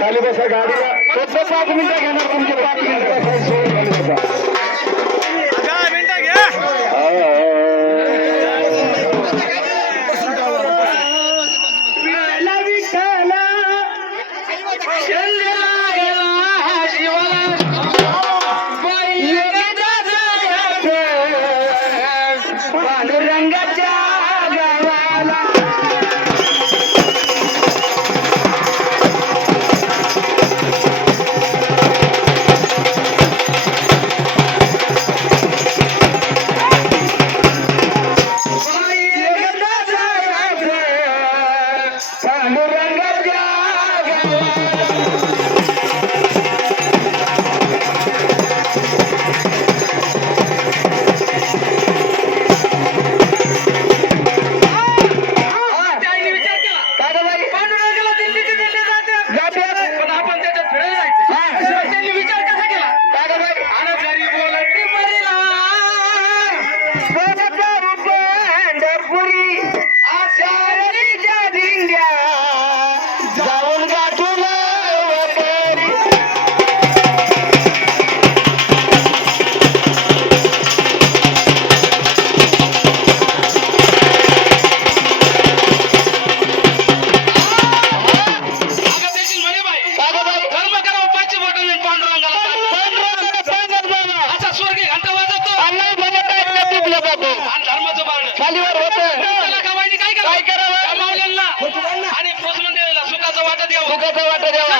खाली बसा गाडीला फक्त पाच मिनिटं घेणार तुमचे पाच मिनिटं. खाली बसा विठ्ठला आणि धर्माचं बारडं खालीवर होतं काय काय करावं? त्या माऊल्यांना आणि पृथ्वीला सुखाचं वाटत द्यावं. सुखाचं वाटत द्यावा.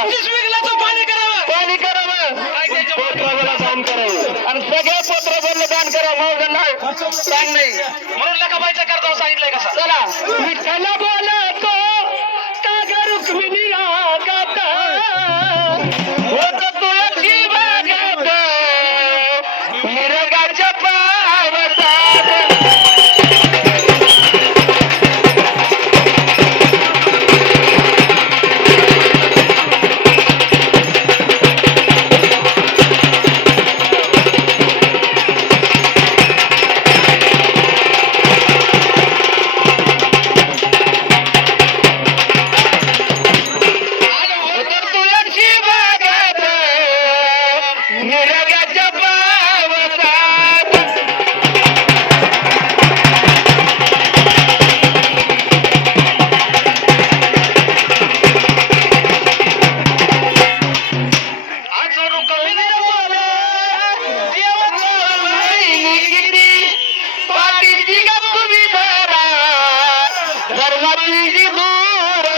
पाणी करावं. पाणी करावं. काय त्याच्या पोत्राला दान करावं. आणि सगळ्या पोत्राला दान करावं. सांग नाही. म्हणून लकाबाईचा करता सांगितलंय कसा. चला. विठ्ठल बोल Gargarizi dura